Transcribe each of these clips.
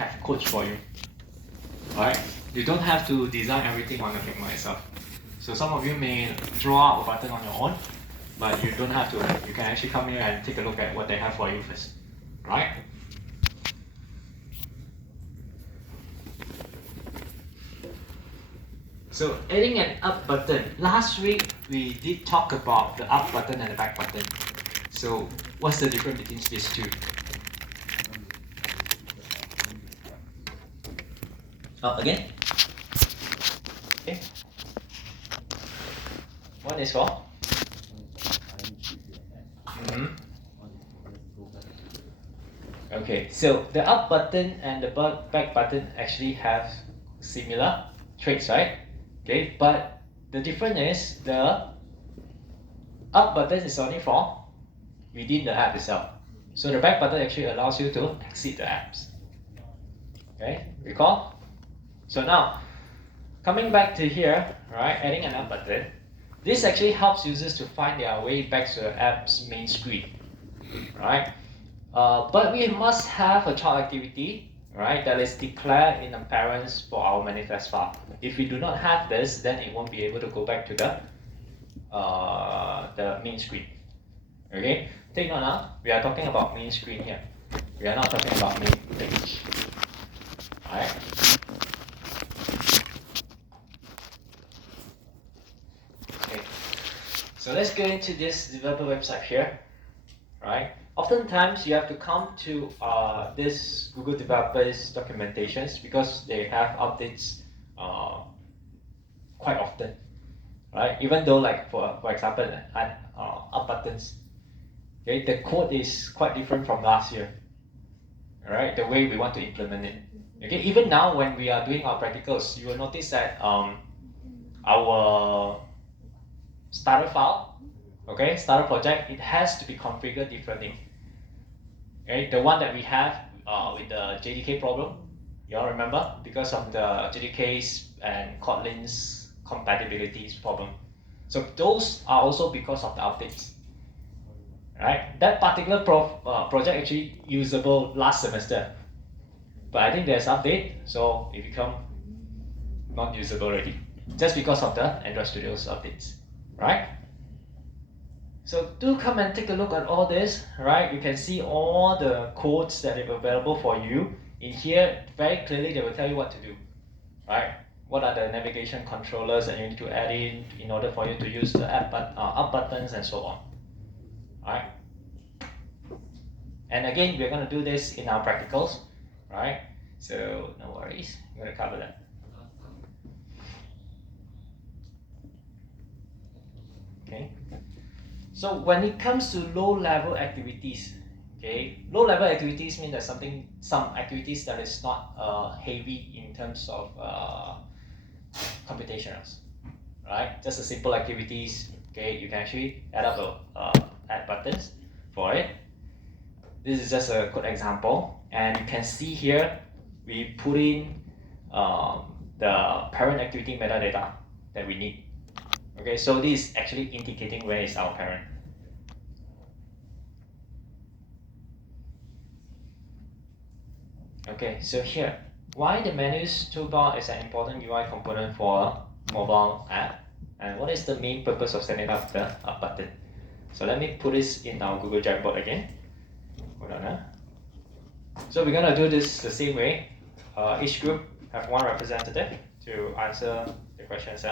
have codes for you. Alright? You don't have to design everything on the Figma itself. So some of you may draw out a button on your own, but you don't have to. You can actually come here and take a look at what they have for you first. Right? So adding an up button. Last week we did talk about the up button and the back button. So what's the difference between these two? Up again. Okay. One is for? Okay, so the up button and the back button actually have similar traits, right? Okay, but the difference is the up button is only for within the app itself. So the back button actually allows you to exit the apps. Okay, recall? So now, coming back to here, right, adding an up button, this actually helps users to find their way back to the app's main screen, right? But we must have a child activity, right, that is declared in the parents for our manifest file. If we do not have this, then it won't be able to go back to the main screen. Okay, take note now, we are talking about main screen here. We are not talking about main page. Alright. Okay, so let's go into this developer website here, right? Oftentimes you have to come to this Google developers documentations because they have updates quite often, right? Even though, like for example, up buttons, okay, the code is quite different from last year, all right? The way we want to implement it, okay. Even now, when we are doing our practicals, you will notice that our starter file, okay, starter project, it has to be configured differently. Okay, the one that we have with the JDK problem, you all remember, because of the JDK's and Kotlin's compatibilities problem. So those are also because of the updates. Right? That particular project actually usable last semester, but I think there's update, so it become not usable already, just because of the Android Studios updates, right? So do come and take a look at all this, right? You can see all the codes that are available for you. In here, very clearly they will tell you what to do, right? What are the navigation controllers that you need to add in order for you to use the up buttons and so on, right? And again, we're going to do this in our practicals, right? So no worries, we're going to cover that. Okay. So when it comes to low-level activities, okay, low-level activities mean that some activities that is not heavy in terms of computationals, right? Just a simple activities. Okay, you can actually add up add buttons for it. This is just a good example, and you can see here we put in the parent activity metadata that we need. Okay, so this is actually indicating where is our parent. Okay, so here, why the menus toolbar is an important UI component for a mobile app, and what is the main purpose of setting up the up button? So let me put this in our Google Jamboard again. Hold on. So we're gonna do this the same way. Each group have one representative to answer the questions.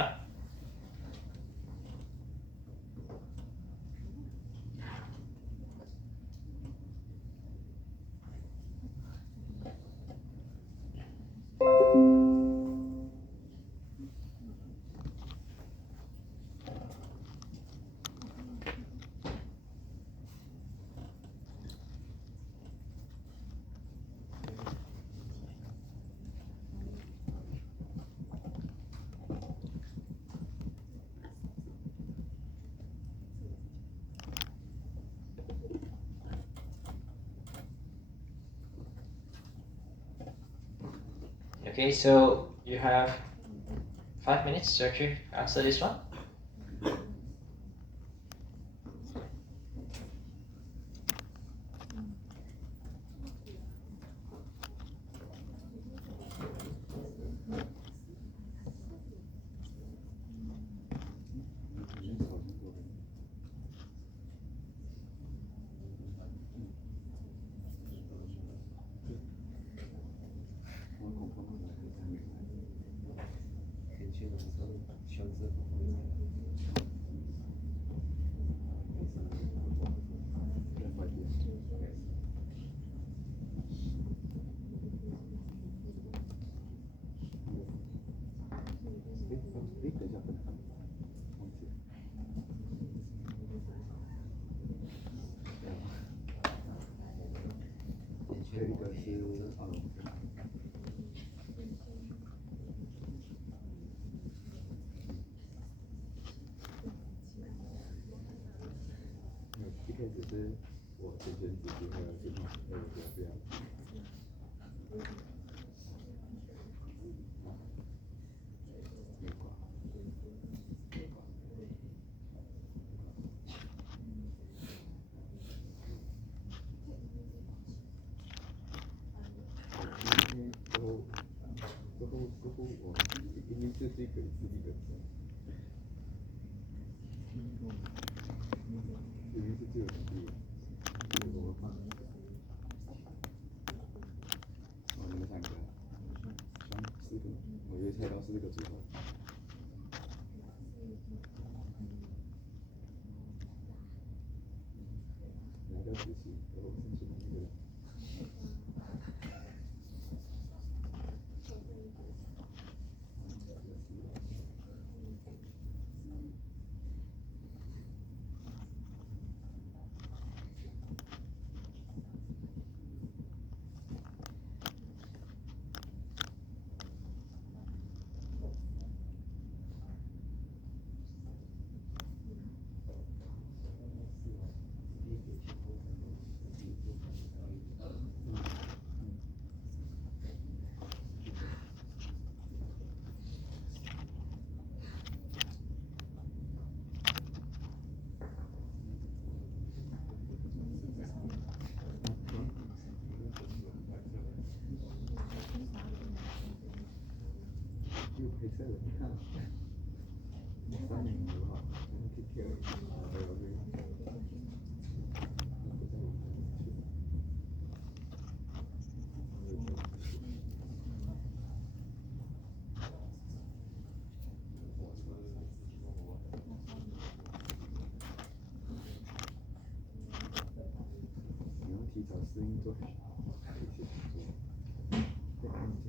Okay, so you have 5 minutes to actually answer this one.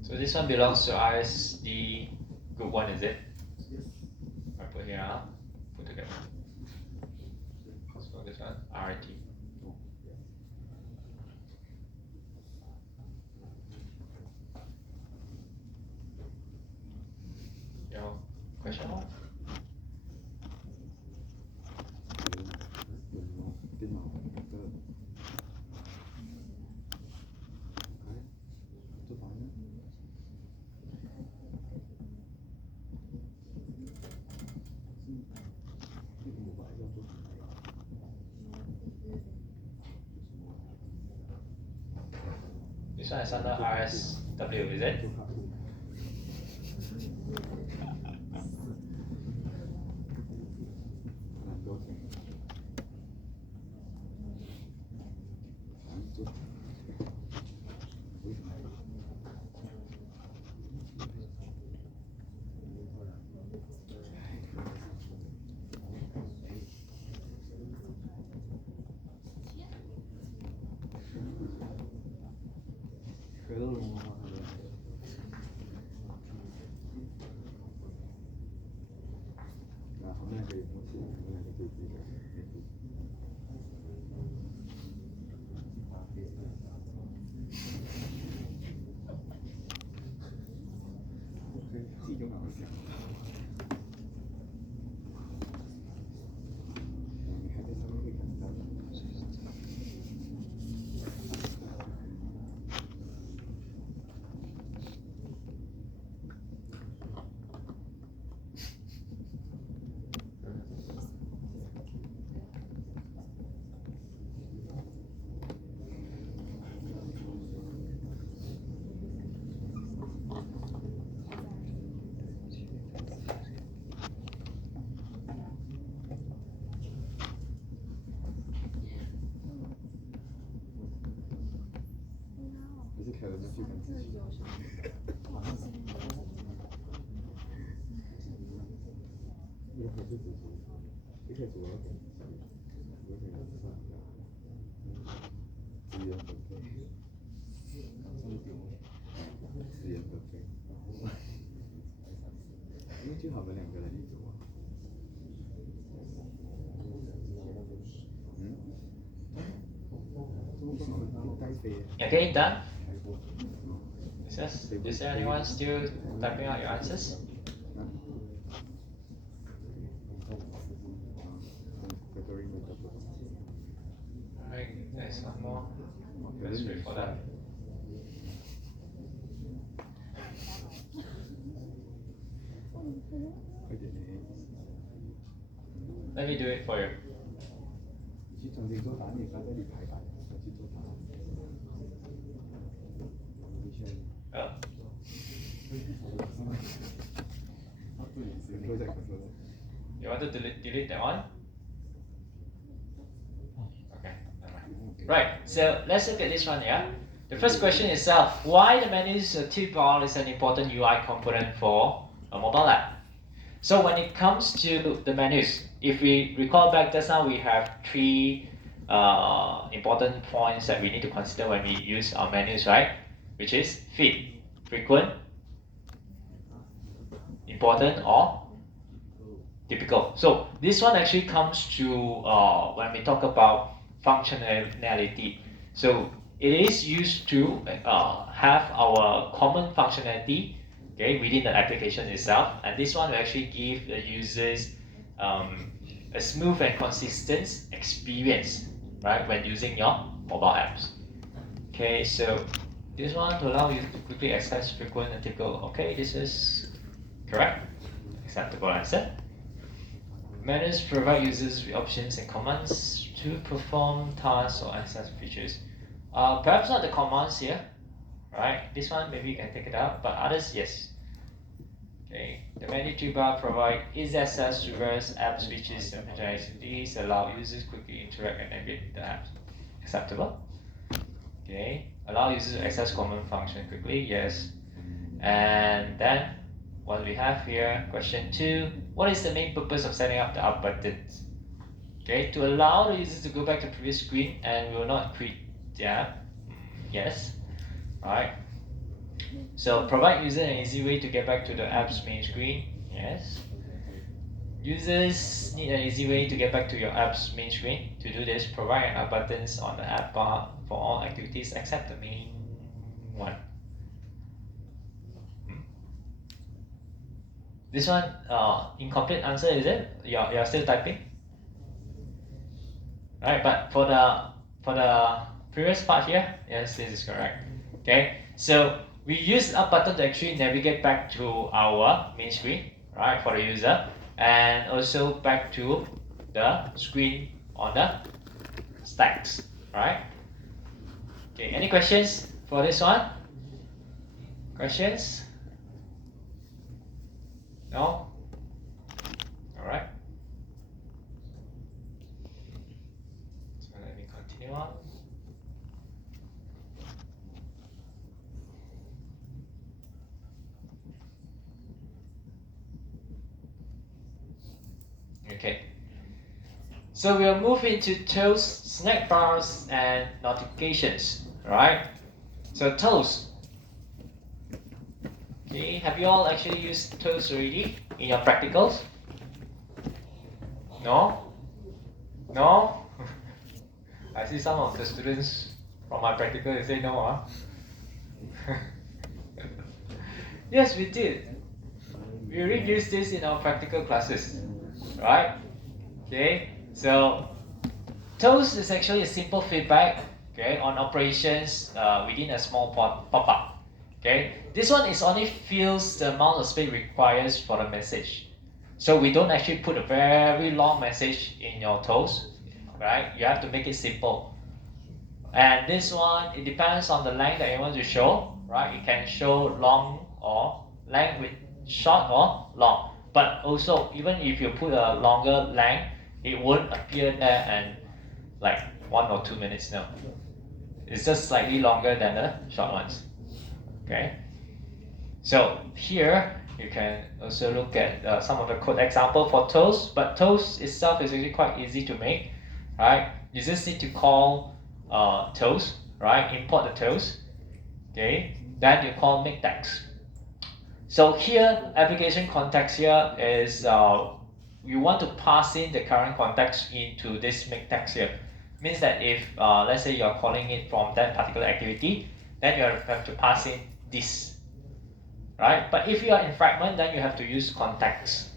So this one belongs to ISD group 1, is it? I put here, put together. So this one, RT. Your question mark? This one is under RSW, is it? Okay, done? Is there anyone still typing out your answers? Alright, there's one more. Let's wait for that. Let me do it for you. Oh. You want to delete that one? Okay, never mind. Right, so let's look at this one here. The first question itself, why the menus toolbar is an important UI component for a mobile app? So when it comes to the menus, if we recall back just now, we have three important points that we need to consider when we use our menus, right? Which is fit, frequent, important, or typical. So this one actually comes to when we talk about functionality. So it is used to have our common functionality, okay, within the application itself, and this one will actually give the users a smooth and consistent experience, right, when using your mobile apps. Okay, so this one to allow you to quickly access frequent and typical. Okay, this is correct, acceptable answer. Menus provide users with options and commands to perform tasks or access features. Perhaps not the commands here, right? This one maybe you can take it out, but others, yes. Okay, the menu toolbar provide easy access to various apps, features, and functionalities. Allow users quickly interact and navigate with the apps. Acceptable. Okay, allow users to access common function quickly. Yes, and then what we have here, question 2, what is the main purpose of setting up the up buttons? Okay, to allow the users to go back to the previous screen and will not quit the app. Yes. Alright. So provide user an easy way to get back to the app's main screen. Yes. Users need an easy way to get back to your app's main screen. To do this, provide an up buttons on the app bar for all activities except the main one. This one, incomplete answer, is it? You're still typing? Right, but for the previous part here, yes, this is correct. Okay, so we use up button to actually navigate back to our main screen, right, for the user, and also back to the screen on the stacks, right? Okay, any questions for this one? Questions? No? Alright. So let me continue on. Okay. So we'll move into tools, snack bars, and notifications, right? So tools. Okay, have you all actually used tools already in your practicals? No? No? I see some of the students from my practical, they say no, huh? Yes, we did. We already used this in our practical classes, right? Okay, so tools is actually a simple feedback, okay, on operations within a small pop-up. Okay, this one is only fills the amount of space requires for the message. So we don't actually put a very long message in your tools, right? You have to make it simple. And this one, it depends on the length that you want to show, right? You can show long or length with short or long. But also, even if you put a longer length, it won't appear there and like 1 or 2 minutes now. It's just slightly longer than the short ones. Okay. So here, You can also look at some of the code example for toast, but toast itself is actually quite easy to make, right? You just need to call toast, right? Import the toast, okay? Then you call make text. So here, application context here is you want to pass in the current context into this make text here. Means that if let's say you're calling it from that particular activity, then you have to pass in this, right? But if you are in fragment, then you have to use context,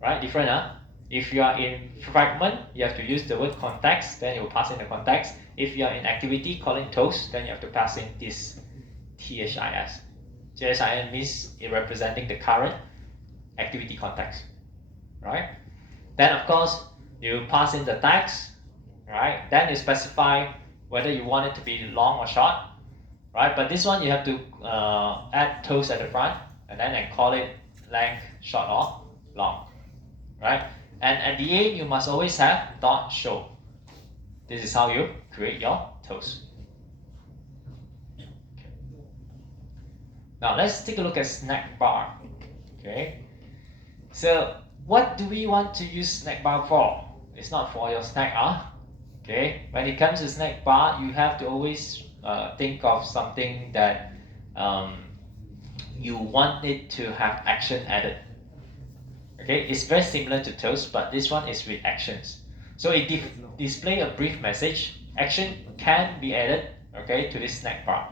right? Different, huh? If you are in fragment, you have to use the word context, then you will pass in the context. If you are in activity calling toast, then you have to pass in this THIS. THIS means it representing the current activity context, right? Then of course, you pass in the text, right? Then you specify whether you want it to be long or short, right? But this one you have to add toast at the front and then call it length, short or long, right? And at the end, you must always have dot show. This is how you create your toast. Now let's take a look at snack bar. Okay, so what do we want to use snack bar for? It's not for your snack, huh? Okay, when it comes to snack bar, you have to always think of something that you want it to have action added. Okay, it's very similar to toast, but this one is with actions. So it display a brief message. Action can be added, okay, to this snack bar.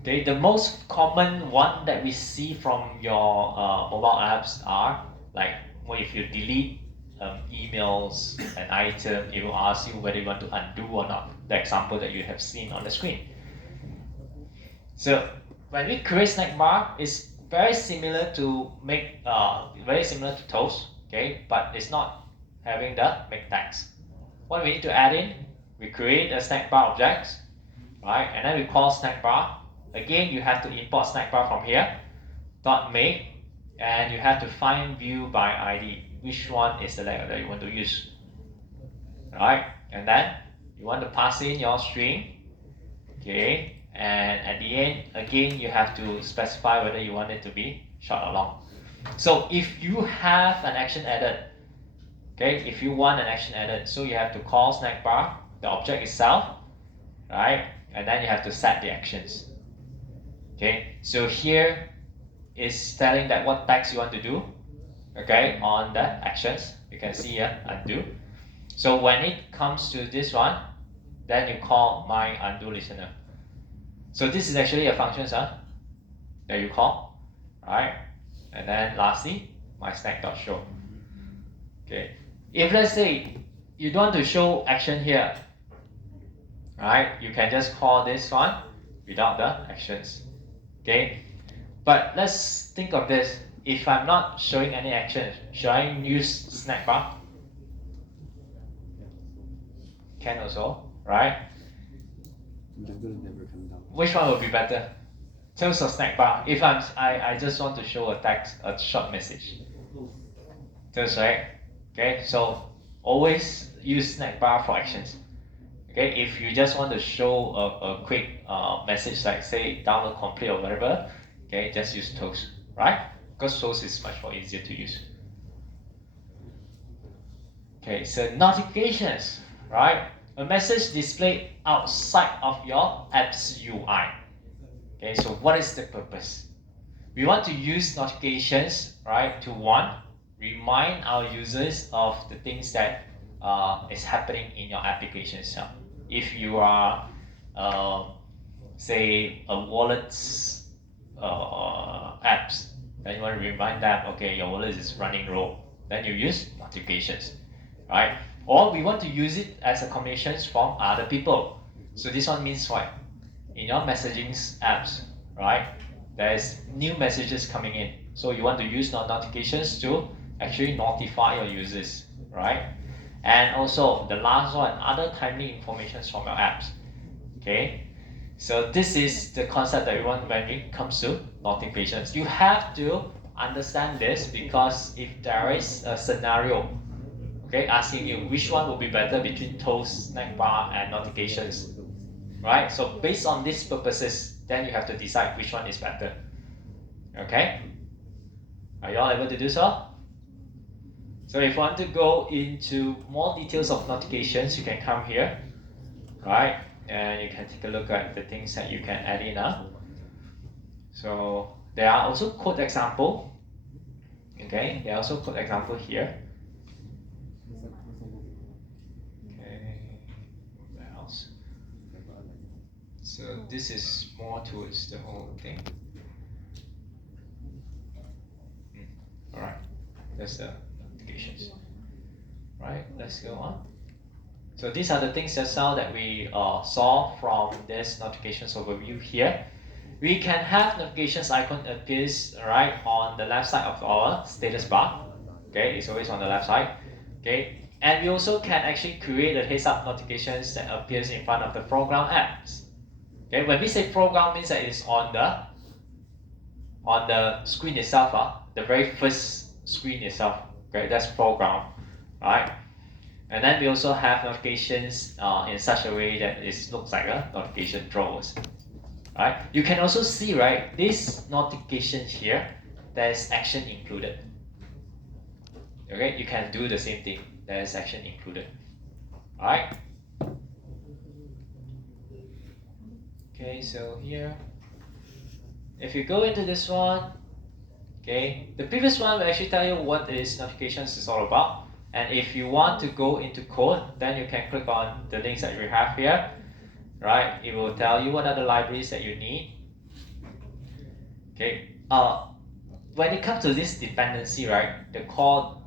Okay, the most common one that we see from your mobile apps are like if you delete emails, an item, it will ask you whether you want to undo or not. The example that you have seen on the screen. So when we create snack bar, it's very similar to toast, okay, but it's not having the make text. What we need to add in, we create a snack bar object, right, and then we call snack bar. Again, you have to import snack bar from here, dot make, and you have to find view by ID. Which one is the layout that you want to use, right? And then you want to pass in your string, okay, and at the end, again, you have to specify whether you want it to be short or long. So if you have an action added, okay, if you want an action added, so you have to call snack bar, the object itself, right, and then you have to set the actions. Okay, so here is telling that what text you want to do, okay, on the actions. You can see here, undo. So when it comes to this one, then you call my undo listener. So this is actually a function, that you call, right? And then lastly, my snack.show. Okay, if let's say you don't want to show action here, right, you can just call this one without the actions. Okay, but let's think of this. If I'm not showing any action, should I use snack bar? Can also, right? Which one would be better? Toast or snack bar? If I just want to show a short message. Toast, right? Okay, so always use snack bar for actions. Okay, if you just want to show a quick message like say download complete or whatever, okay, just use toast, right? Because toast is much more easier to use. Okay, so notifications, right? A message displayed outside of your app's UI. Okay, so what is the purpose? We want to use notifications, right, to remind our users of the things that is happening in your application itself. If you are, say, a wallet's apps, then you want to remind them, okay, your wallet is running low. Then you use notifications, right? Or we want to use it as a combination from other people. So this one means what? In your messaging apps, right? There's new messages coming in. So you want to use notifications to actually notify your users, right? And also the last one, other timely information from your apps. Okay, so this is the concept that we want when it comes to notifications. You have to understand this because if there is a scenario, okay, asking you which one will be better between toast, snack bar, and notifications, right? So based on these purposes, then you have to decide which one is better. Okay, are you all able to do so? So if you want to go into more details of notifications, you can come here, right? And you can take a look at the things that you can add in. So there are also code example. Okay, there are also code example here. Okay, what else? So this is more towards the whole thing. All right, that's the notifications. Right, let's go on. So these are the things just now that we saw from this notifications overview here. We can have notifications icon appears right on the left side of our status bar. Okay, it's always on the left side. Okay, and we also can actually create a heads up notifications that appears in front of the program apps. Okay, when we say program means that it's on the screen itself, the very first screen itself. Okay, that's program, right? And then we also have notifications in such a way that it looks like a notification drawers. Right? You can also see, right, this notification here, there's action included. Okay, you can do the same thing. There's action included. Alright. Okay, so here, if you go into this one, okay, the previous one will actually tell you what is notifications is all about. And if you want to go into code, then you can click on the links that we have here. Right? It will tell you what are the libraries that you need. Okay. When it comes to this dependency, right, the core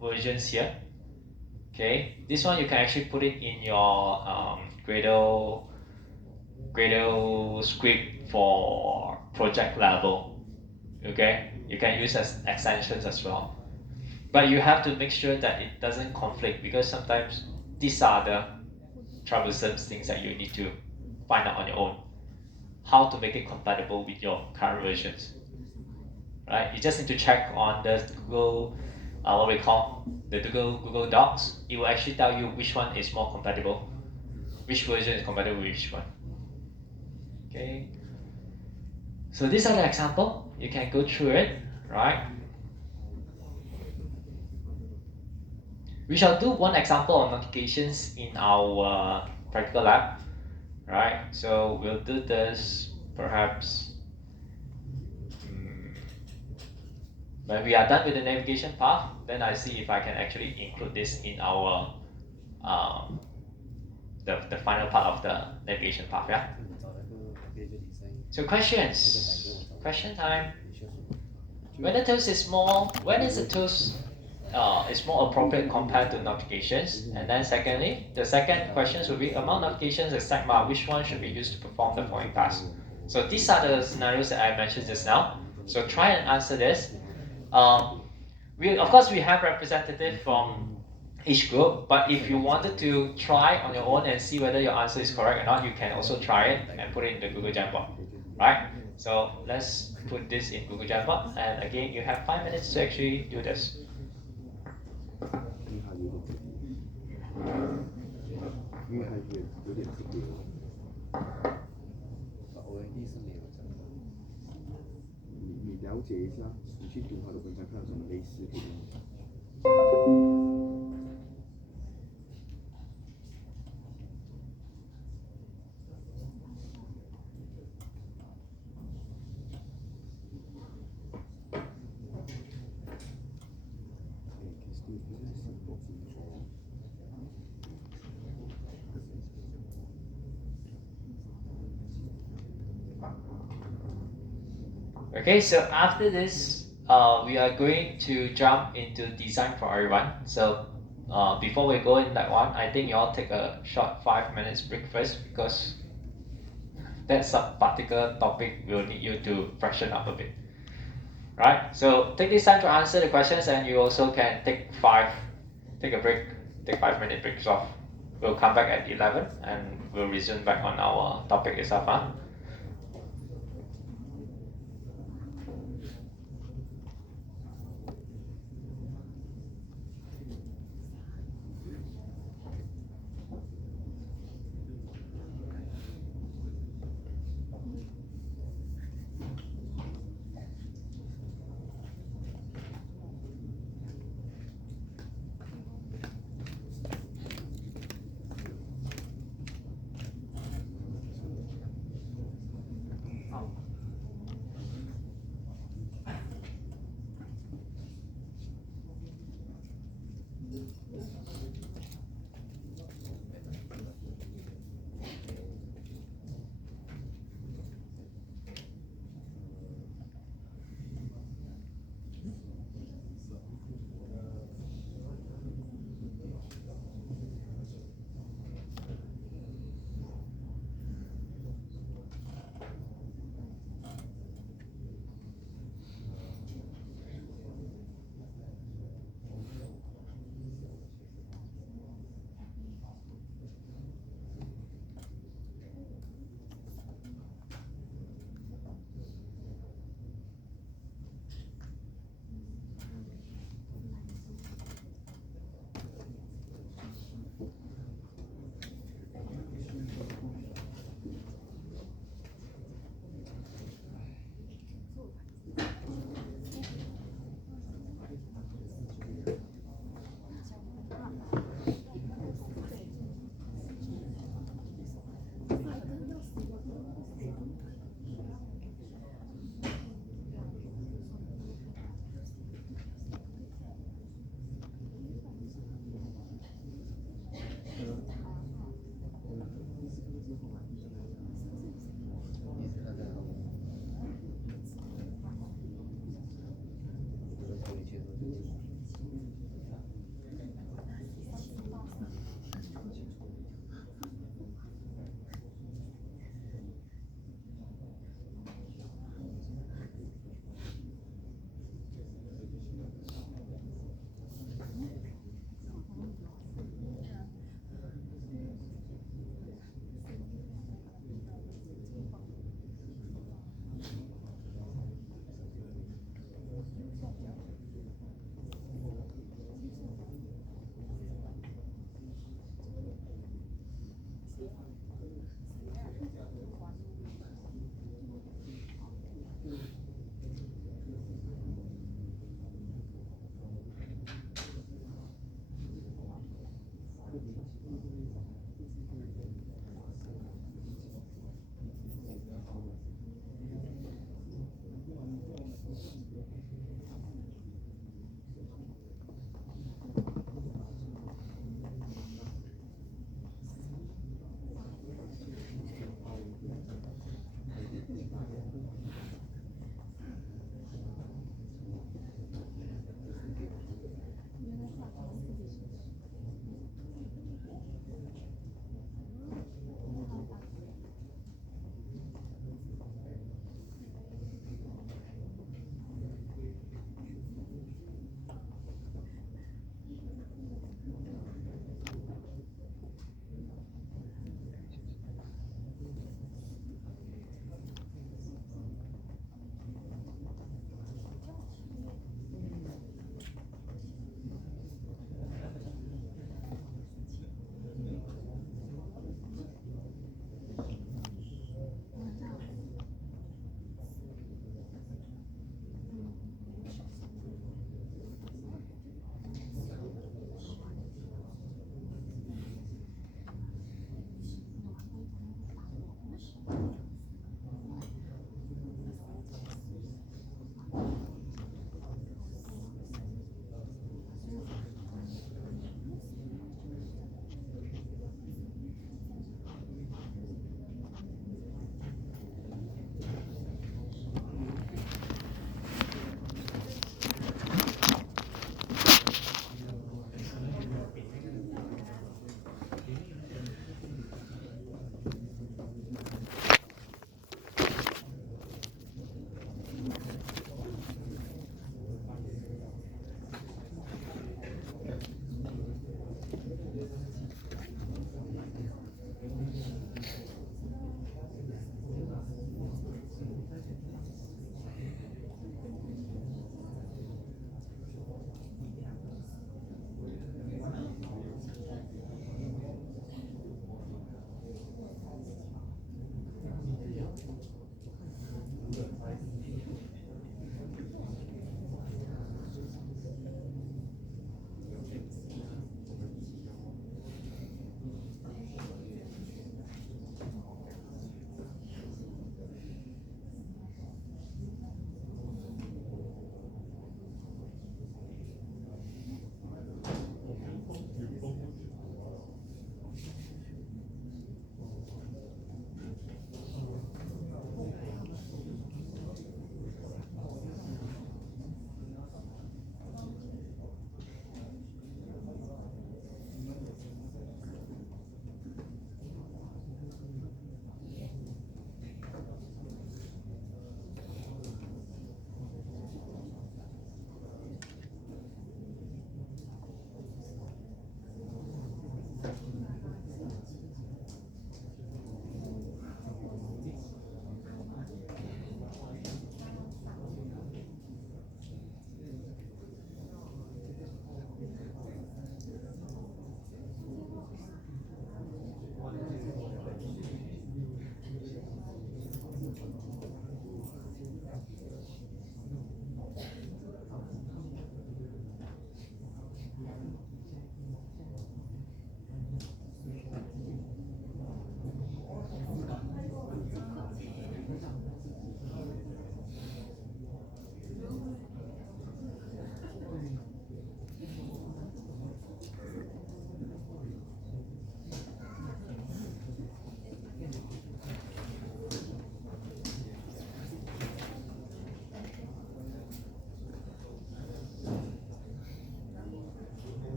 versions here. Okay, this one you can actually put it in your Gradle script for project level. Okay, you can use as extensions as well, but you have to make sure that it doesn't conflict, because sometimes these are the troublesome things that you need to find out on your own. How to make it compatible with your current versions. Right, you just need to check on the Google, what we call the Google Docs. It will actually tell you which one is more compatible, which version is compatible with which one. Okay, so these are the example. You can go through it, right? We shall do one example of notifications in our practical lab, right? So we'll do this perhaps when we are done with the navigation path. Then I see if I can actually include this in our the final part of the navigation path. Yeah. So questions. Question time. When the tools is small, when is the tools is more appropriate compared to notifications? And then secondly, the second questions will be among notifications and sidebar, which one should be used to perform the following task? So these are the scenarios that I mentioned just now. So try and answer this. We of course we have representative from each group, but if you wanted to try on your own and see whether your answer is correct or not, you can also try it and put it in the Google Jamboard, right? So let's put this in Google Jamboard, and again, you have 5 minutes to actually do this. Okay, so after this, we are going to jump into design for everyone. So before we go in that one, I think you all take a short 5 minutes break first, because that particular topic will need you to freshen up a bit. Right? So take this time to answer the questions, and you also can take a break, take 5 minute breaks off. We'll come back at 11 and we'll resume back on our topic itself.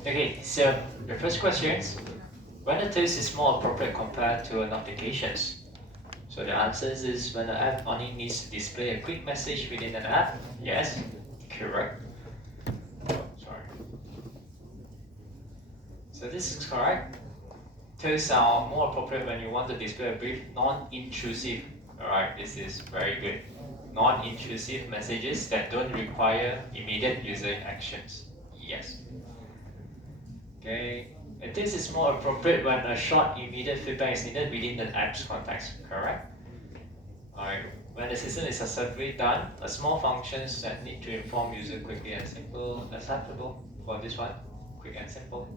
Okay, so the first question is, when a toast is more appropriate compared to a notifications? So the answer is when the app only needs to display a quick message within an app. Yes, correct. Sorry. So this is correct. Toasts are more appropriate when you want to display a brief, non-intrusive. Alright, this is very good. Non-intrusive messages that don't require immediate user actions. Yes. Okay. And this is more appropriate when a short, immediate feedback is needed within the app's context. Correct? Alright. When the system is successfully done, a small functions that need to inform user quickly and simple, acceptable for this one. Quick and simple.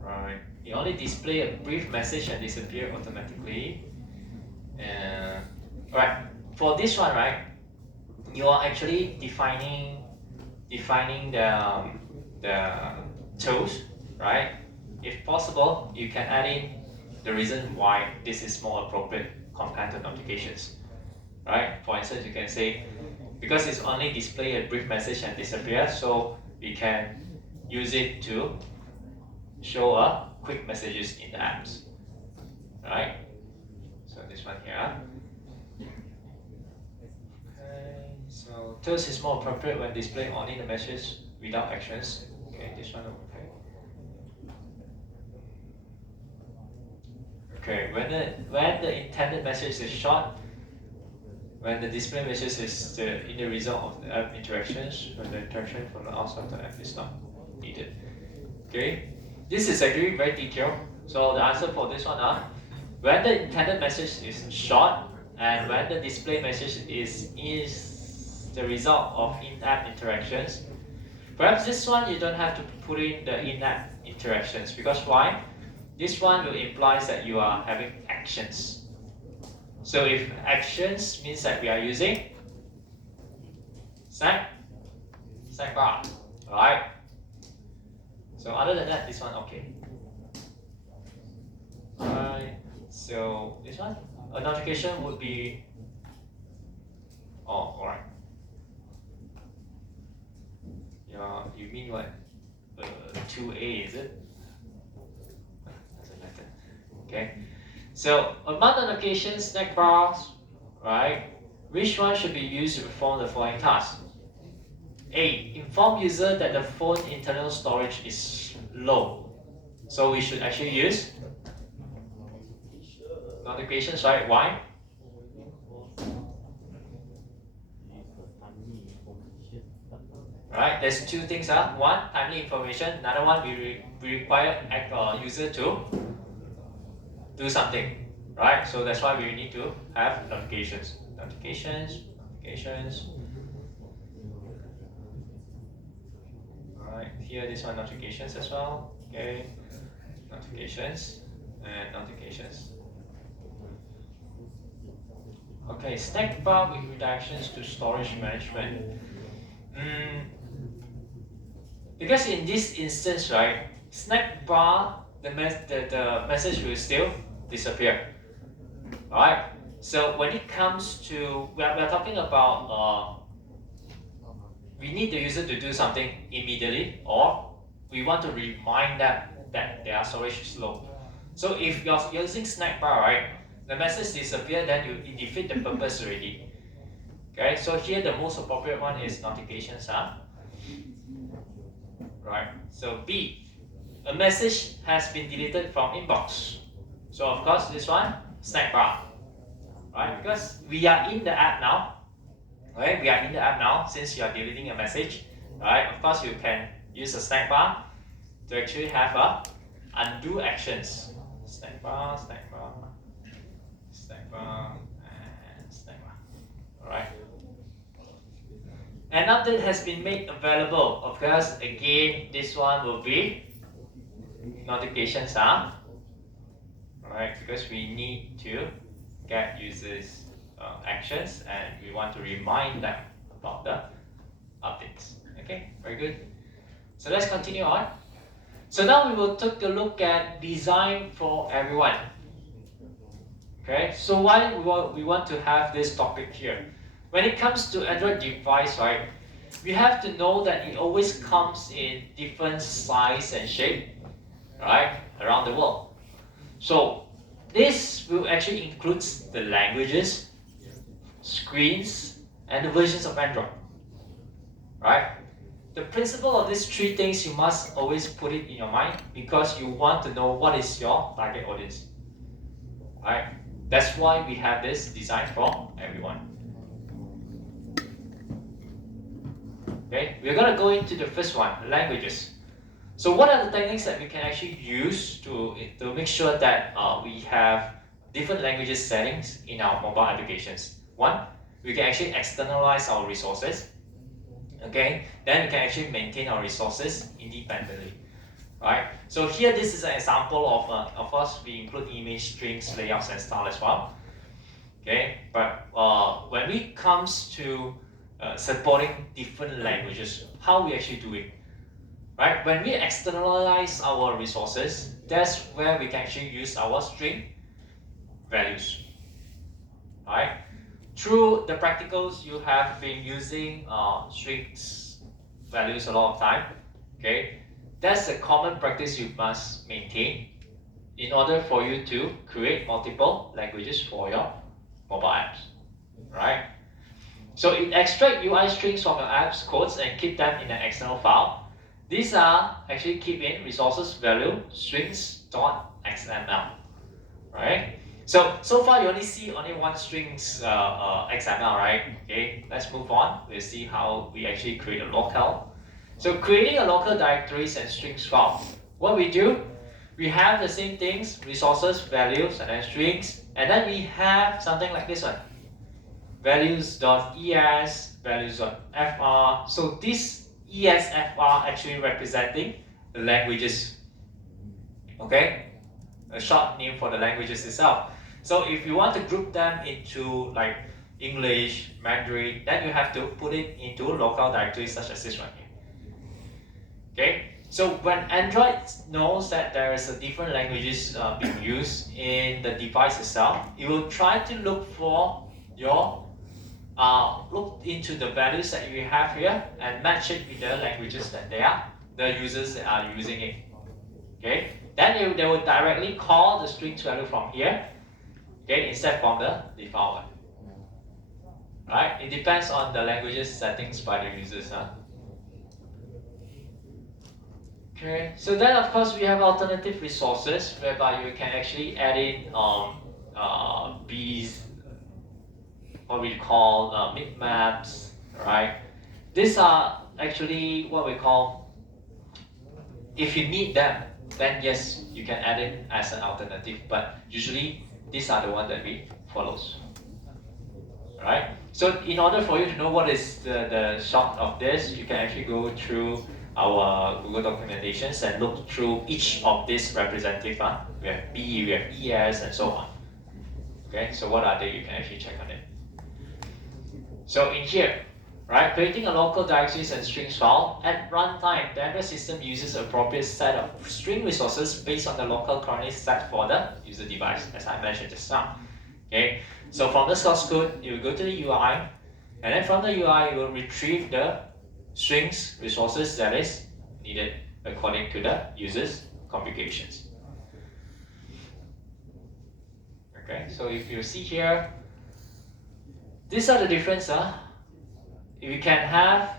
Right. You only display a brief message and disappear automatically. Alright. For this one, right, you are actually defining the tools, right? If possible, you can add in the reason why this is more appropriate compared to notifications, right? For instance, you can say, because it's only display a brief message and disappear, so we can use it to show a quick messages in the apps, right? So this one here. Okay, so toast is more appropriate when displaying only the message without actions. Okay, this one okay. Okay, when the intended message is short, when the display message is in the result of the app interactions, when the interaction from the outside of the app is not needed. Okay, this is actually very detailed. So the answer for this one are, when the intended message is short and when the display message is the result of in-app interactions. Perhaps this one you don't have to put in the in-app interactions, because why? This one will imply that you are having actions. So if actions means that we are using snack bar, right? So other than that, this one okay. Alright, so this one, a notification would be, oh, alright. Yeah, you mean what? 2A, is it? Doesn't matter. Okay. So among the notification snack bars, right? Which one should be used to perform the following tasks? A. Inform user that the phone internal storage is low. So we should actually use notifications, right? Why? Right, there's two things. One, timely information. Another one, we require user to do something. Right, so that's why we need to have notifications. Alright, here this one notifications as well. Okay, notifications and notifications. Okay, snack bar with redirections to storage management. Because in this instance, right, snack bar, the message will still disappear. Alright, so when it comes to, we're talking about we need the user to do something immediately, or we want to remind them that their storage is low. So if you're using snack bar, right, the message disappear, then you defeat the purpose already. Okay, so here the most appropriate one is notifications. Right, so B, a message has been deleted from inbox. So of course this one, snack bar. Right, because we are in the app now. Okay, we are in the app now since you are deleting a message. Right, of course you can use a snack bar to actually have a undo actions. Snack bar. bar, stack bar, stack bar, and stack bar. Alright. An update has been made available. Of course, again, this one will be notifications, alright, because we need to get users actions and we want to remind them about the updates. Okay, very good. So let's continue on. So now we will take a look at design for everyone. Okay, so why we want to have this topic here? When it comes to Android device, right, we have to know that it always comes in different size and shape, right, around the world. So this will actually include the languages, screens, and the versions of Android, right? The principle of these three things, you must always put it in your mind because you want to know what is your target audience, right? That's why we have this design for everyone. Okay, we're going to go into the first one, languages. So what are the techniques that we can actually use to make sure that we have different languages settings in our mobile applications? One, we can actually externalize our resources. Okay, then we can actually maintain our resources independently. Right? So here this is an example of course we include image, strings, layouts, and style as well. Okay, but when it comes to supporting different languages, how we actually do it? Right? When we externalize our resources, that's where we can actually use our string values. Right? Through the practicals, you have been using strings values a lot of time. Okay, that's a common practice you must maintain in order for you to create multiple languages for your mobile apps. Right? So it extracts UI strings from your app's codes and keep them in an external file. These are actually keep in resources value strings.xml, right? So far you only see one strings XML, right? Okay, let's move on. We'll see how we actually create a local. So creating a local directories and strings file. What we do, we have the same things, resources, values, and then strings, and then we have something like this one. Values.es, values.fr. So this ESFR actually representing the languages. Okay, a short name for the languages itself. So if you want to group them into like English, Mandarin, then you have to put it into local directories such as this one here. Okay, so when Android knows that there is a different languages being used in the device itself, it will try to look for your look into the values that you have here and match it with the languages that the users that are using it. Okay, then they will directly call the strings value from here, okay, instead from the default one. Right? It depends on the languages settings by the users. Okay, so then of course we have alternative resources whereby you can actually add in B's, what we call bitmaps, right? These are actually what we call, if you need them, then yes, you can add it as an alternative, but usually these are the ones that we follows. Right? So in order for you to know what is the short of this, you can actually go through our Google documentations and look through each of these representative. We have B, we have ES, and so on. Okay, so what are they? You can actually check on it. So in here, right, creating a local directories and strings file, at runtime, the Android system uses an appropriate set of string resources based on the local coordinates set for the user device, as I mentioned just now. Okay, so from the source code, you will go to the UI, and then from the UI, you will retrieve the strings resources that is needed according to the user's configurations. Okay, so if you see here, these are the difference. You can have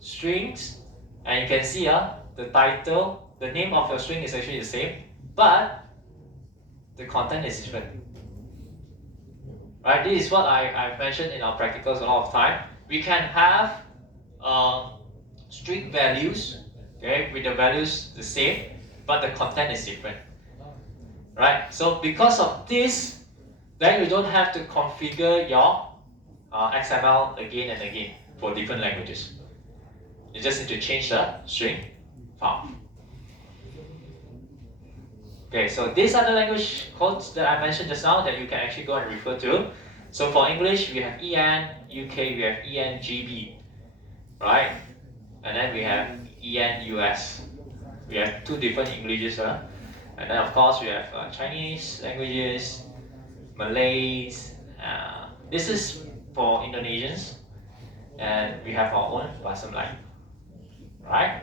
strings, and you can see the title, the name of your string is actually the same, but the content is different. Right? This is what I've mentioned in our practicals a lot of time. We can have string values, okay, with the values the same, but the content is different. right? So because of this, then you don't have to configure your XML again and again for different languages. You just need to change the string file. Okay, so these are the language codes that I mentioned just now that you can actually go and refer to. So for English, we have EN, UK, we have ENGB, right? And then we have ENUS. We have two different Englishes, and then of course we have Chinese languages, Malays. This is for Indonesians, and we have our own Basam line, right?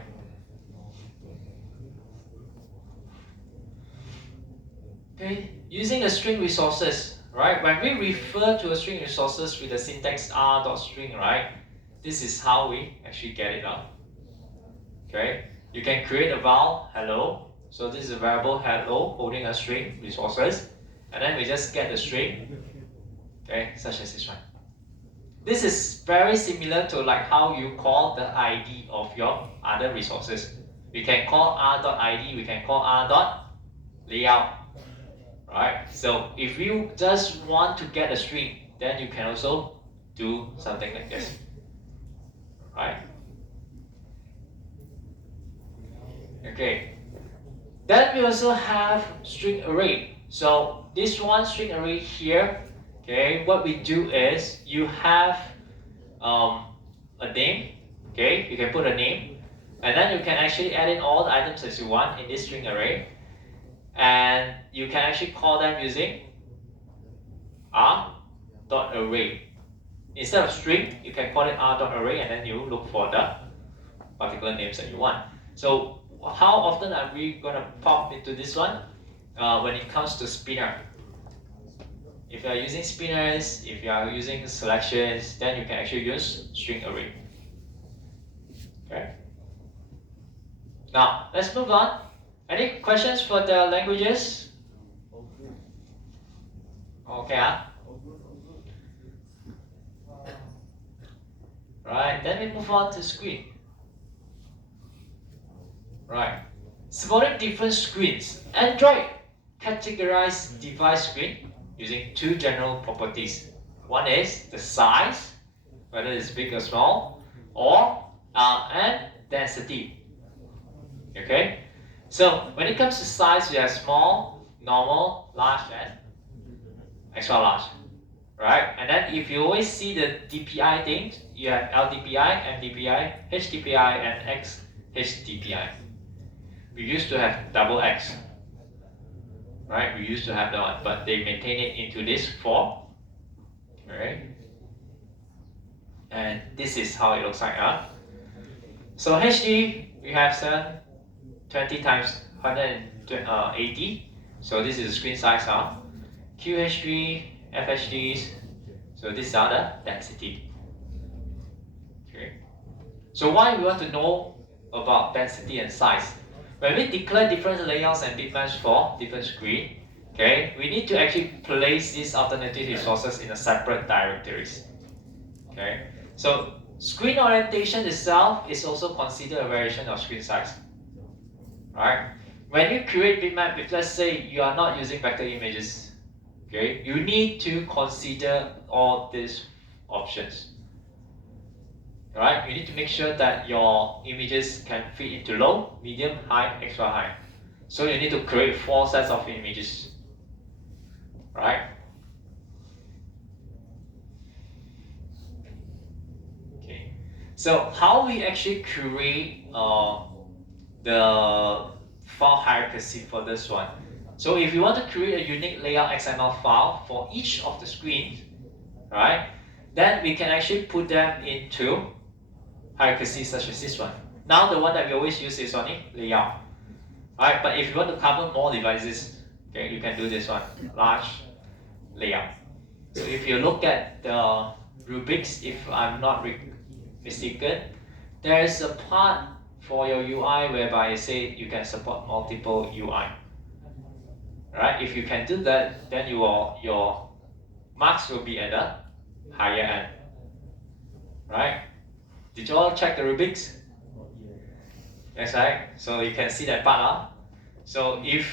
Okay, using the string resources, right? When we refer to a string resources with the syntax r.string, right? This is how we actually get it out. Okay, you can create a val hello. So this is a variable hello holding a string resources, and then we just get the string, okay, such as this one. This is very similar to like how you call the ID of your other resources. We can call r.id, we can call r.layout. Right, so if you just want to get a string, then you can also do something like this, right? Okay, then we also have string array. So this one string array here, okay, what we do is you have a name, okay, you can put a name, and then you can actually add in all the items as you want in this string array, and you can actually call them using r.array. Instead of string, you can call it r.array, and then you look for the particular names that you want. So how often are we going to pop into this one? When it comes to spinner. If you are using spinners, if you are using selections, then you can actually use string array. Okay. Now let's move on. Any questions for the languages? Okay. Right, then we move on to screen. Right, supporting different screens. Android categorized device screen using two general properties. One is the size, whether it's big or small, or and density. Okay, so when it comes to size, we have small, normal, large, and extra large. Right, and then if you always see the DPI things, you have LDPI, MDPI, HDPI, and XHDPI. We used to have double X, right? We used to have that one, but they maintain it into this form, right? And this is how it looks like. So HD, we have 720 times 180. So this is the screen size. QHD, FHDs. So these are the density. Okay. So why we want to know about density and size? When we declare different layouts and bitmaps for different screen, okay, we need to actually place these alternative resources in a separate directories. Okay, so screen orientation itself is also considered a variation of screen size. Right? When you create bitmap, if let's say you are not using vector images, okay, you need to consider all these options. Right? You need to make sure that your images can fit into low, medium, high, extra high. So you need to create 4 sets of images. Right? Okay. So how we actually create the file hierarchy for this one. So if you want to create a unique layout XML file for each of the screens, right, then we can actually put them into hierarchies such as this one. Now the one that we always use is only layout. Right, but if you want to cover more devices, okay, you can do this one, large layout. So if you look at the rubrics, if I'm not mistaken, there is a part for your UI whereby it say you can support multiple UI. Right, if you can do that, then your marks will be at the higher end. Right? Did you all check the rubrics? Yes, right? So you can see that part. So if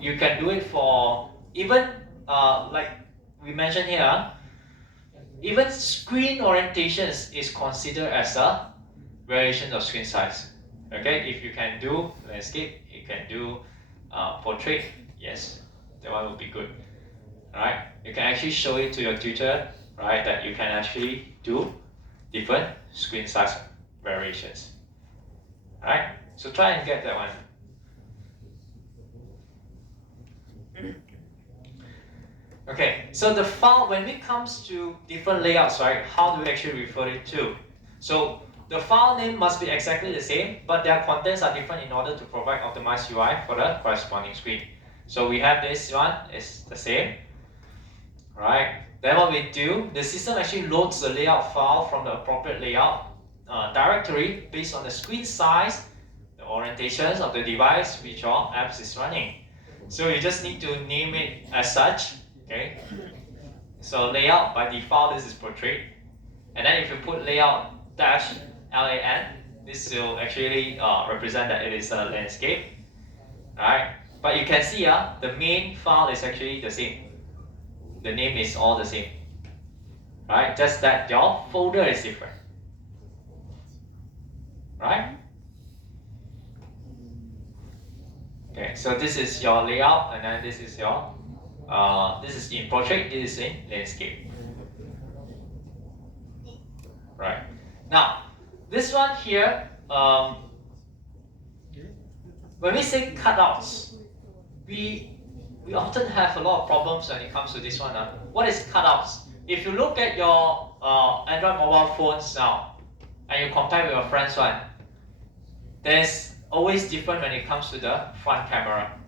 you can do it for even like we mentioned here, even screen orientations is considered as a variation of screen size. Okay, if you can do landscape, you can do portrait, yes, that one would be good. Alright, you can actually show it to your tutor, right, that you can actually do different screen size variations. Alright, so try and get that one. Okay, so the file, when it comes to different layouts, right, how do we actually refer it to? So the file name must be exactly the same, but their contents are different in order to provide optimized UI for the corresponding screen. So we have this one, is the same. Right. Then what we do, the system actually loads the layout file from the appropriate layout directory based on the screen size, the orientations of the device which your apps is running. So you just need to name it as such. Okay. So layout by default this is portrait, and then if you put layout dash LAN, this will actually represent that it is a landscape. Right. But you can see the main file is actually the same. The name is all the same, right? Just that your folder is different, right? Okay, so this is your layout, and then this is your, this is in portrait, this is in landscape, right? Now, this one here, when we say cutouts, we often have a lot of problems when it comes to this one. What is cutouts? If you look at your Android mobile phones now, and you compare with your friend's one, there's always different when it comes to the front camera.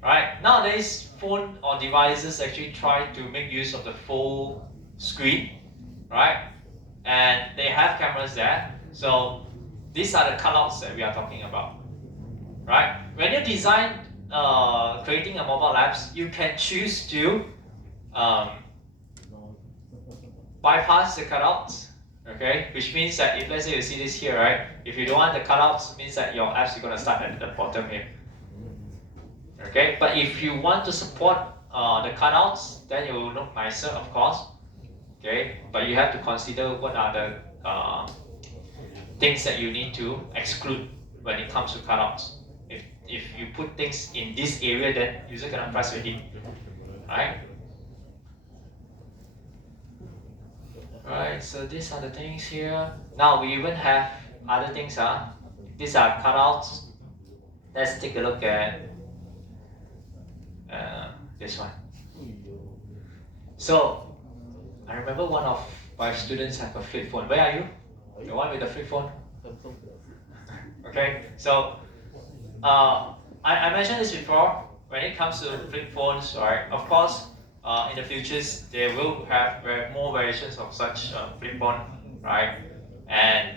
Right? Nowadays, phone or devices actually try to make use of the full screen, right? And they have cameras there. So these are the cutouts that we are talking about, right? When you design creating a mobile apps, you can choose to bypass the cutouts, okay? Which means that if let's say you see this here, right? If you don't want the cutouts, it means that your apps is gonna start at the bottom here. Okay, but if you want to support the cutouts, then it will look nicer, of course. Okay, but you have to consider what are the things that you need to exclude when it comes to cutouts. If you put things in this area, then user cannot press with it, right? Right, so these are the things here. Now we even have other things. These are cutouts. Let's take a look at this one. So I remember one of my students have a flip phone. Where are you? The one with the flip phone? Okay, so I mentioned this before. When it comes to flip phones, right? Of course, in the futures they will have more variations of such flip phone, right? And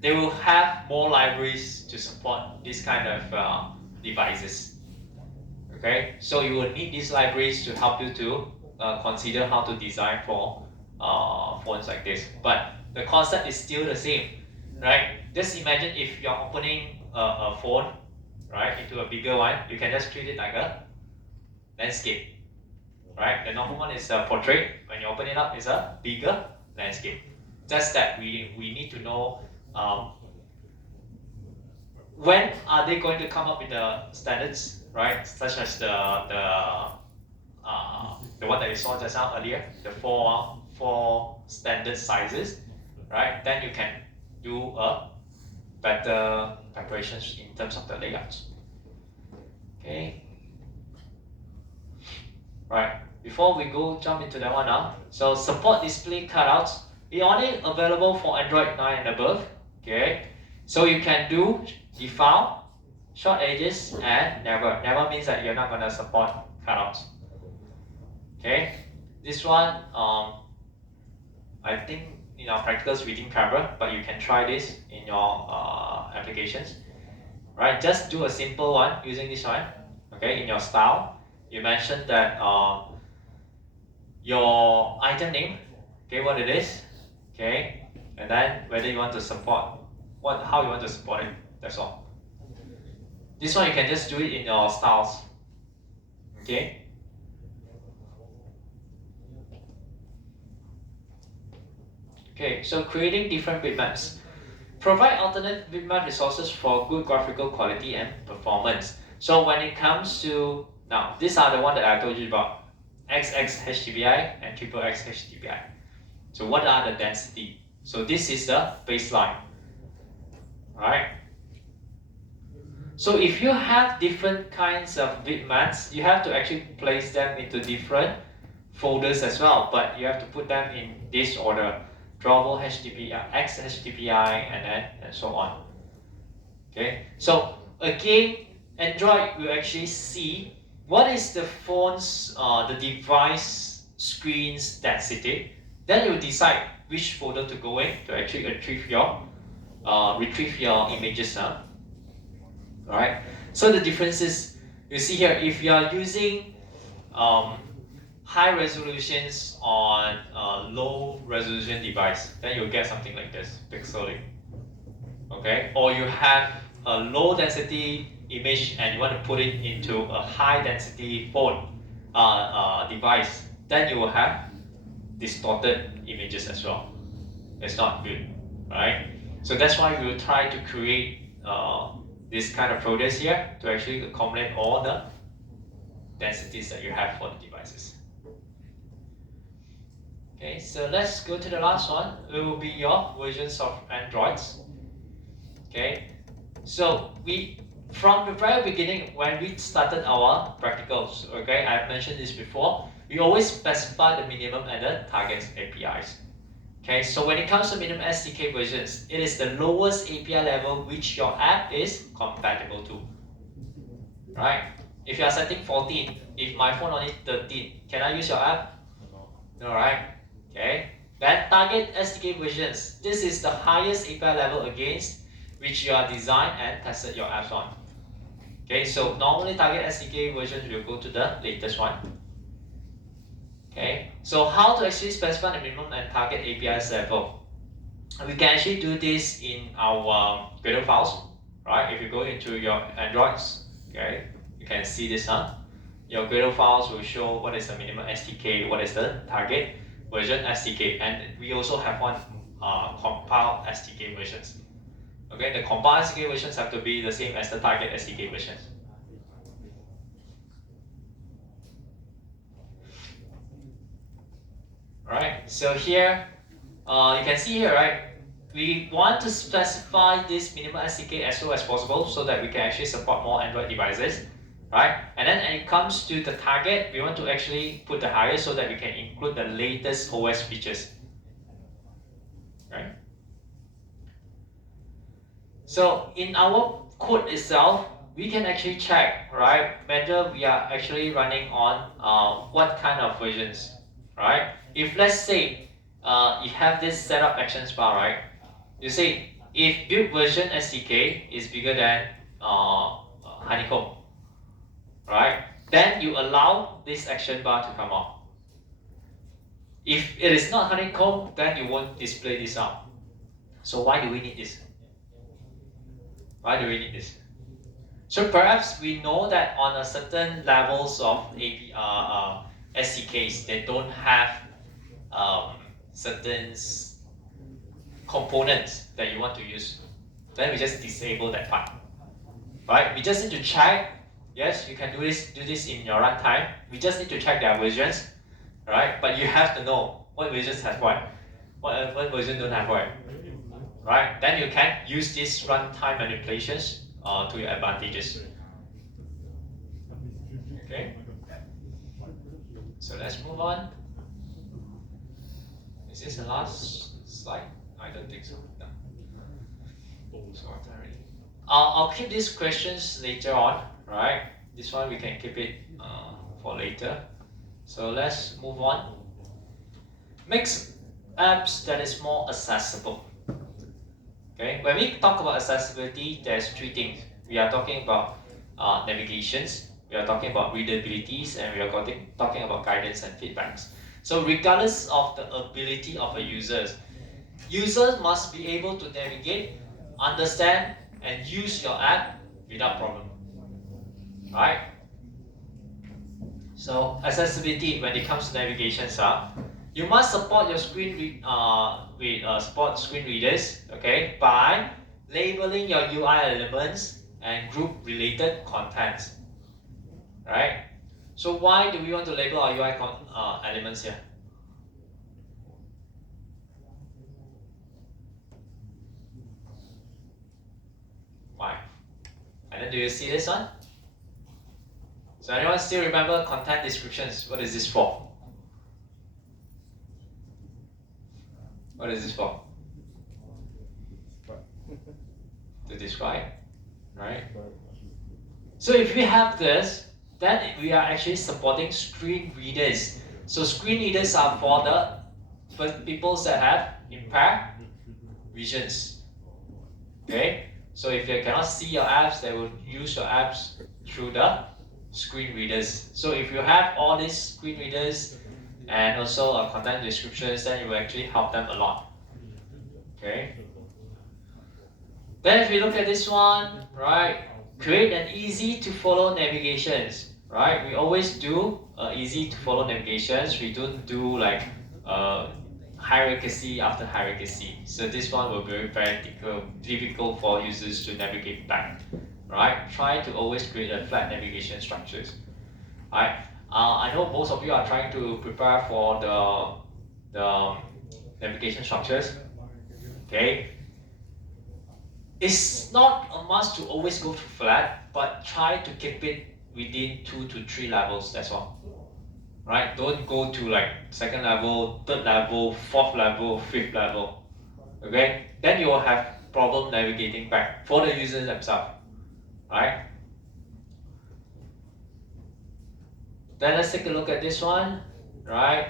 they will have more libraries to support this kind of devices. Okay, so you will need these libraries to help you to consider how to design for phones like this. But the concept is still the same, right? Just imagine if you're opening a phone, right, into a bigger one, you can just treat it like a landscape, right? The normal one is a portrait. When you open it up, it's a bigger landscape. Just that we need to know when are they going to come up with the standards, right? Such as the one that you saw just now earlier, the four standard sizes, right? Then you can do a better preparations in terms of the layouts. Okay. Right. Before we go jump into that one now, so support display cutouts. It only available for Android 9 and above. Okay. So you can do default, short edges, and never. Never means that you're not gonna support cutouts. Okay. This one, I think in our practicals we didn't cover, but you can try this in your applications. Right. Just do a simple one using this one. Okay. In your style, you mentioned that your item name, okay, what it is, okay, and then whether you want to support how you want to support it. That's all. This one you can just do it in your styles. Okay. Okay, so creating different bitmaps. Provide alternate bitmap resources for good graphical quality and performance. So when it comes to, now these are the one that I told you about, XX HDPI and XXX HDPI. So what are the density? So this is the baseline, right? So if you have different kinds of bitmaps, you have to actually place them into different folders as well, but you have to put them in this order: drawable HDPI, X HDPI, and so on. Okay, so again, Android will actually see what is the phone's, the device screen's density. Then you will decide which folder to go in to actually retrieve your images. Alright, so the differences you see here, if you are using high resolutions on a low resolution device, then you'll get something like this, pixelated. Okay, or you have a low density image and you want to put it into a high density phone device, then you will have distorted images as well. It's not good, right? So that's why we will try to create this kind of folders here to actually accommodate all the densities that you have for the devices. Okay, so let's go to the last one. It will be your versions of Androids. Okay, so from the very beginning, when we started our practicals, okay, I've mentioned this before, we always specify the minimum and the target APIs. Okay, so when it comes to minimum SDK versions, it is the lowest API level which your app is compatible to. Right? If you are setting 14, if my phone only 13, can I use your app? No, right? Okay. Then target SDK versions. This is the highest API level against which you are designed and tested your apps on. Okay, so normally target SDK versions will go to the latest one. Okay, so how to actually specify the minimum and target APIs level? We can actually do this in our Gradle files, right? If you go into your Androids, okay, you can see this, Your Gradle files will show what is the minimum SDK, what is the target version SDK, and we also have one compiled SDK versions. Okay, the compiled SDK versions have to be the same as the target SDK versions. Alright, so here, you can see here, right? We want to specify this minimum SDK as low as possible so that we can actually support more Android devices, right? And then when it comes to the target, we want to actually put the highest so that we can include the latest OS features, right? So in our code itself, we can actually check, right, whether we are actually running on what kind of versions, right? If let's say you have this setup actions bar, right? You see, if build version SDK is bigger than Honeycomb, right? Then you allow this action bar to come up. If it is not Honeycomb, then you won't display this out. So why do we need this? Why do we need this? So perhaps we know that on a certain levels of SDKs, they don't have certain components that you want to use. Then we just disable that part. Right? We just need to check. Yes, you can do this in your runtime. We just need to check their versions, right? But you have to know what versions have what version don't have what, right? Then you can use these runtime manipulations to your advantages. Okay. So let's move on. Is this the last slide? I don't think so. No. I'll keep these questions later on, right? This one we can keep it for later. So let's move on. Makes apps that is more accessible. Okay, when we talk about accessibility, there's three things. We are talking about navigations, we are talking about readabilities, and we are talking about guidance and feedbacks. So regardless of the ability of a users must be able to navigate, understand, and use your app without problem. Right? So accessibility when it comes to navigation, you must support your support screen readers, okay, by labeling your UI elements and group related contents, right? So why do we want to label our UI elements here? Why? And then do you see this one? So anyone still remember content descriptions? What is this for? What is this for? To describe, right? So if we have this, then we are actually supporting screen readers. So screen readers are for the people that have impaired visions. Okay? So if they cannot see your apps, they will use your apps through the screen readers. So if you have all these screen readers and also content descriptions, then you will actually help them a lot. Okay? Then if we look at this one, right? Create an easy to follow navigations, right? We always do easy to follow navigations. We don't do like hierarchy after hierarchy. So this one will be very difficult for users to navigate back, right? Try to always create a flat navigation structures, right? I know most of you are trying to prepare for the navigation structures, okay? It's not a must to always go to flat, but try to keep it within 2 to 3 levels, that's all. Right? Don't go to like second level, third level, fourth level, fifth level. Okay? Then you will have problem navigating back for the users themselves. Right? Then let's take a look at this one. Right?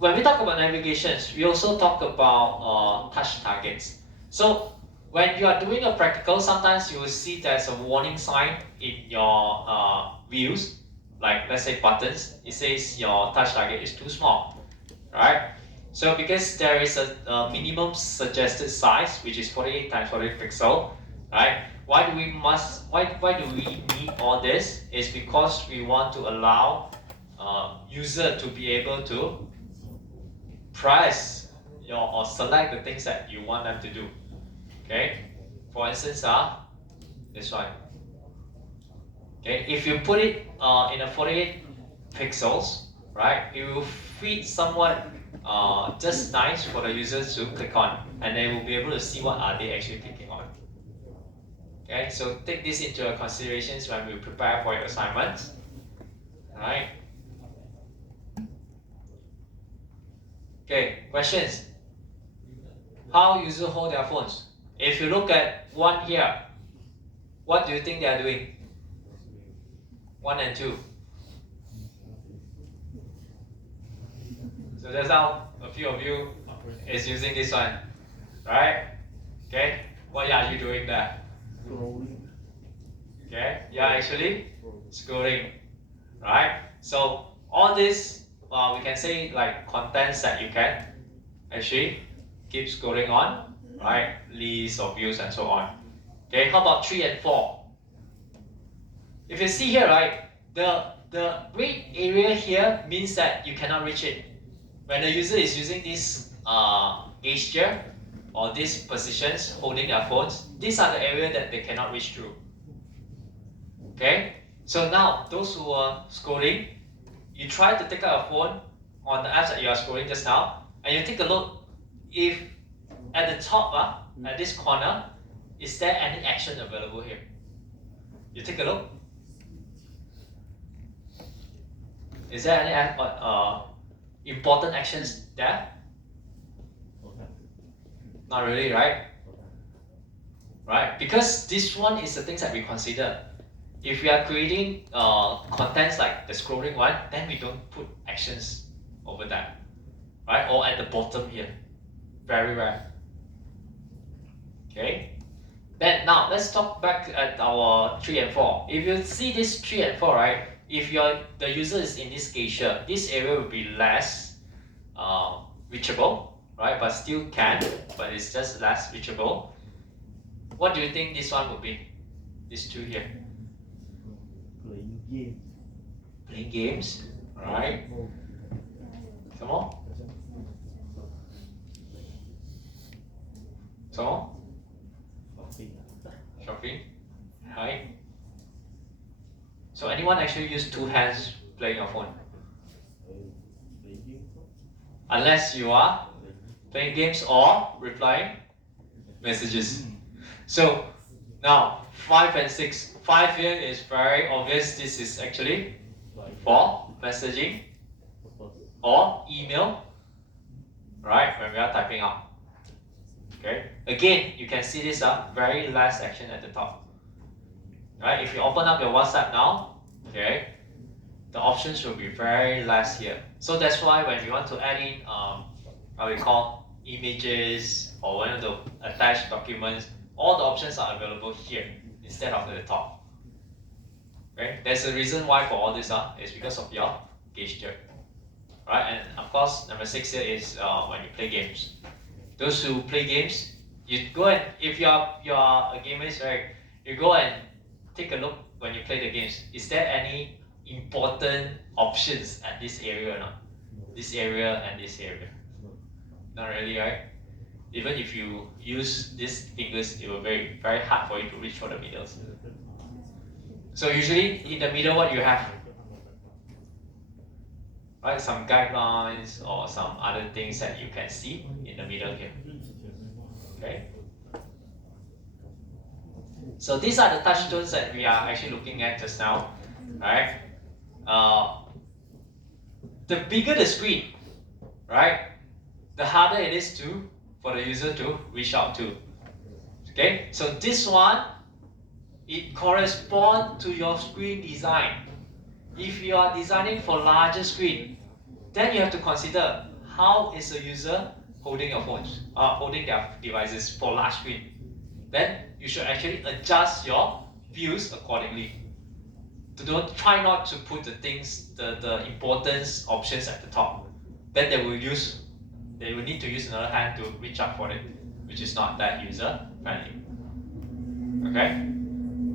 When we talk about navigations, we also talk about touch targets. So when you are doing a practical, sometimes you will see there's a warning sign in your views, like let's say buttons. It says your touch target is too small, right? So because there is a minimum suggested size, which is 48 times 48 pixel, right? Why do we need all this? Is because we want to allow user to be able to press or select the things that you want them to do. Okay, for instance, this one. Okay, if you put it in a 48 pixels, right, it will fit somewhat just nice for the users to click on, and they will be able to see what are they actually clicking on. Okay, so take this into considerations when we prepare for your assignments. Alright. Okay, questions. How users hold their phones? If you look at one here, what do you think they are doing? 1 and 2. So just now, a few of you is using this one, right? Okay, what are you doing there? Okay, you are actually scrolling, right? So all this, we can say like contents that you can actually keep scrolling on, right? Lists of views and so on. Okay, how about 3 and 4? If you see here, right, the red area here means that you cannot reach it. When the user is using this gesture or these positions holding their phones, these are the area that they cannot reach through. Okay, so now those who are scrolling, you try to take out a phone on the apps that you are scrolling just now, and you take a look if at the top, at this corner, is there any action available here? You take a look. Is there any important actions there? Not really, right? Right, because this one is the things that we consider. If we are creating contents like the scrolling one, then we don't put actions over there, right? Or at the bottom here, very rare. Okay. Then now let's talk back at our 3 and 4. If you see this 3 and 4, right? If the user is in this gesture, this area will be less reachable, right? But still can, but it's just less reachable. What do you think this one would be? These two here. playing games, right? Some more? Some more? Shopping, right? So anyone actually use two hands playing your phone? Unless you are playing games or replying messages. So now 5 and 6. 5 here is very obvious. This is actually for messaging or email, right? When we are typing out. Okay. Again, you can see this very last action at the top. Right? If you open up your WhatsApp now, okay, the options will be very last here. So that's why when we want to add in what we call images or one of the attached documents, all the options are available here instead of at the top. Okay? There's a reason why for all this is because of your gesture. Right? And of course, number 6 here is when you play games. Those who play games, you go and if you're a gamer, right, you go and take a look when you play the games. Is there any important options at this area or not? This area and this area. Not really, right? Even if you use these fingers, it will be very hard for you to reach for the middles. So usually in the middle, what you have, right? Some guidelines or some other things that you can see in the middle here. Okay. So these are the touch tones that we are actually looking at just now, right? The bigger the screen, right, the harder it is for the user to reach out to. Okay, so this one, it corresponds to your screen design. If you are designing for larger screen, then you have to consider how is the user holding your phones, holding their devices for large screen. Then you should actually adjust your views accordingly. Try not to put the things, the importance options at the top. Then they will need to use another hand to reach out for it, which is not that user friendly. Okay?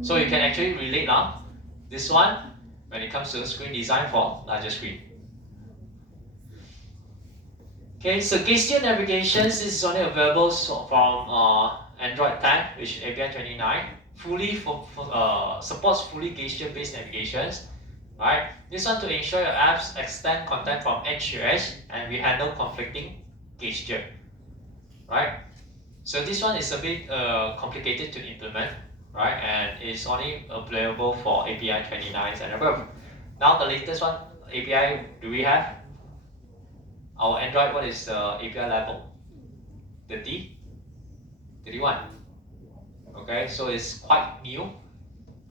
So you can actually relate now this one when it comes to screen design for larger screen. Okay, so gesture navigation is only available from Android 10, which is API 29. Supports fully gesture-based navigations. Right? This one to ensure your apps extend content from edge to edge, and we handle conflicting gesture. Right? So this one is a bit complicated to implement, right? And it's only available for API 29 and above. Now the latest one, API, do we have? Our Android, what is the API level? 31. Okay, so it's quite new,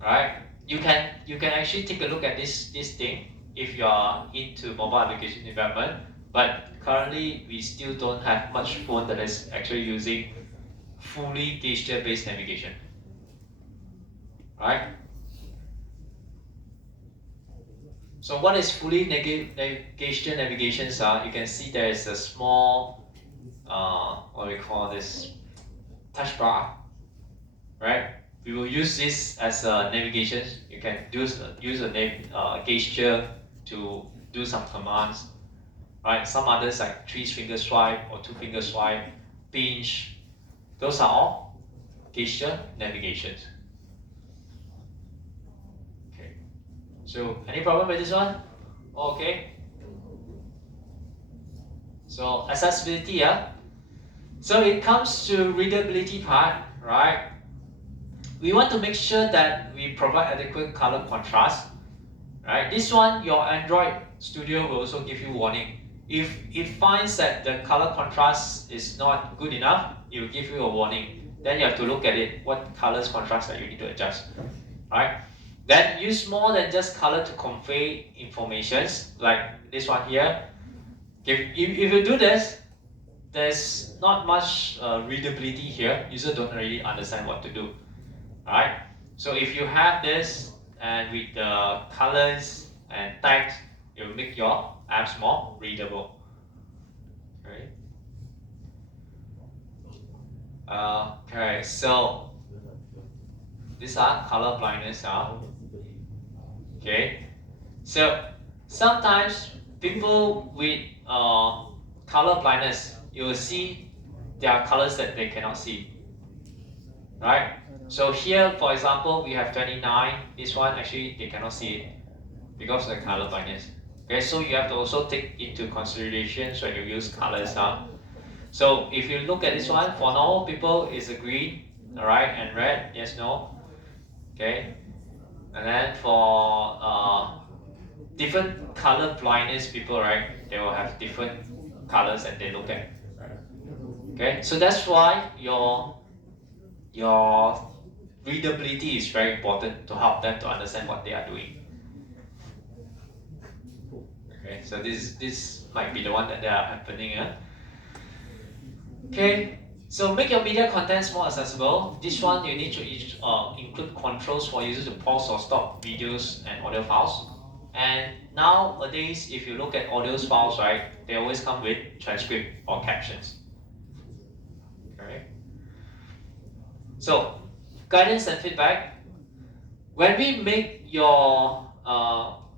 right? You can actually take a look at this thing if you are into mobile application development. But currently, we still don't have much phone that is actually using fully gesture-based navigation, right? So what is fully gesture navigation? You can see there is a small, what we call this, touch bar, right? We will use this as a navigation. You can use a gesture to do some commands, right? Some others like 3-finger swipe or 2-finger swipe, pinch. Those are all gesture navigations. Okay. So any problem with this one? Okay. So accessibility, yeah. So it comes to readability part, right? We want to make sure that we provide adequate color contrast, right? This one, your Android Studio will also give you warning. If it finds that the color contrast is not good enough, it will give you a warning. Then you have to look at it, what colors contrast that you need to adjust, right? Then use more than just color to convey informations, like this one here. If you do this, there's not much readability here. User don't really understand what to do. Alright, so if you have this and with the colors and text, it will make your apps more readable. Okay. Okay, so these are color blindness. Okay, So sometimes people with color blindness, you will see there are colors that they cannot see, right? So here, for example, we have 29. This one actually they cannot see it because of the color blindness. Okay, so you have to also take into considerations when you use colors now. So if you look at this one, for normal people, it's a green, all right, and red, yes, no, okay. And then for different color blindness people, right, they will have different colors that they look at. Okay, so that's why your readability is very important to help them to understand what they are doing. Okay, so this might be the one that they are happening. Okay, so make your media contents more accessible. This one you need to include controls for users to pause or stop videos and audio files. And nowadays, if you look at audio files, right, they always come with transcript or captions. Okay. So, guidance and feedback. When we make your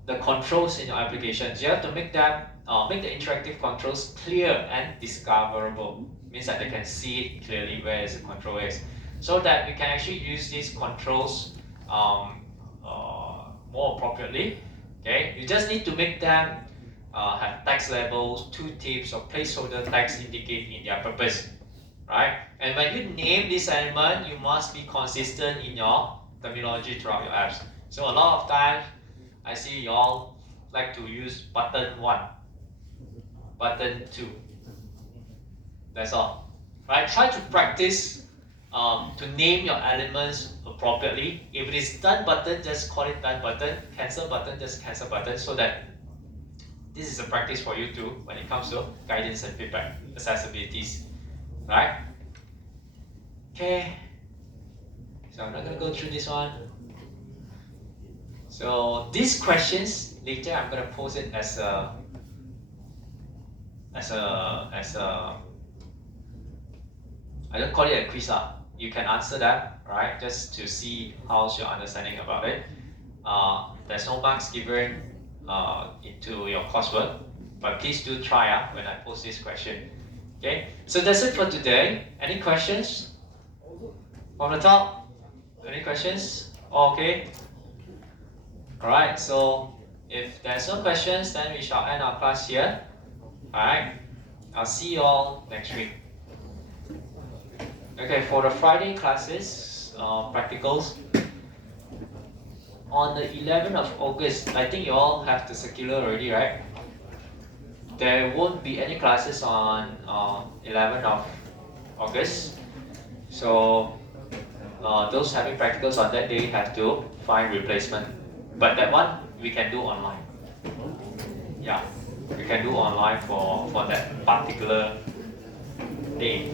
the controls in your applications, you have to make them make the interactive controls clear and discoverable. Means that they can see it clearly where the control is, so that we can actually use these controls more appropriately. Okay, you just need to make them have text labels, tooltips, or placeholder text indicating their purpose, right? And when you name this element, you must be consistent in your terminology throughout your apps. So a lot of times, I see you all like to use button 1, button 2. That's all, right? Try to practice to name your elements appropriately. If it is done button, just call it done button. Cancel button, just cancel button, so that this is a practice for you too when it comes to guidance and feedback, accessibilities, right? Okay, so I'm not going to go through this one. So these questions later I'm going to post it as a I don't call it a quiz up. You can answer that, right? Just to see how's your understanding about it. There's no marks given into your coursework, but please do try when I post this question. Okay, so that's it for today. Any questions from the top? Any questions? Okay. All right. So if there's no questions, then we shall end our class here. All right. I'll see you all next week. Okay, for the Friday classes, practicals, on the 11th of August, I think you all have the circular already, right? There won't be any classes on 11th of August. So those having practicals on that day have to find replacement. But that one, we can do online. Yeah, we can do online for that particular day.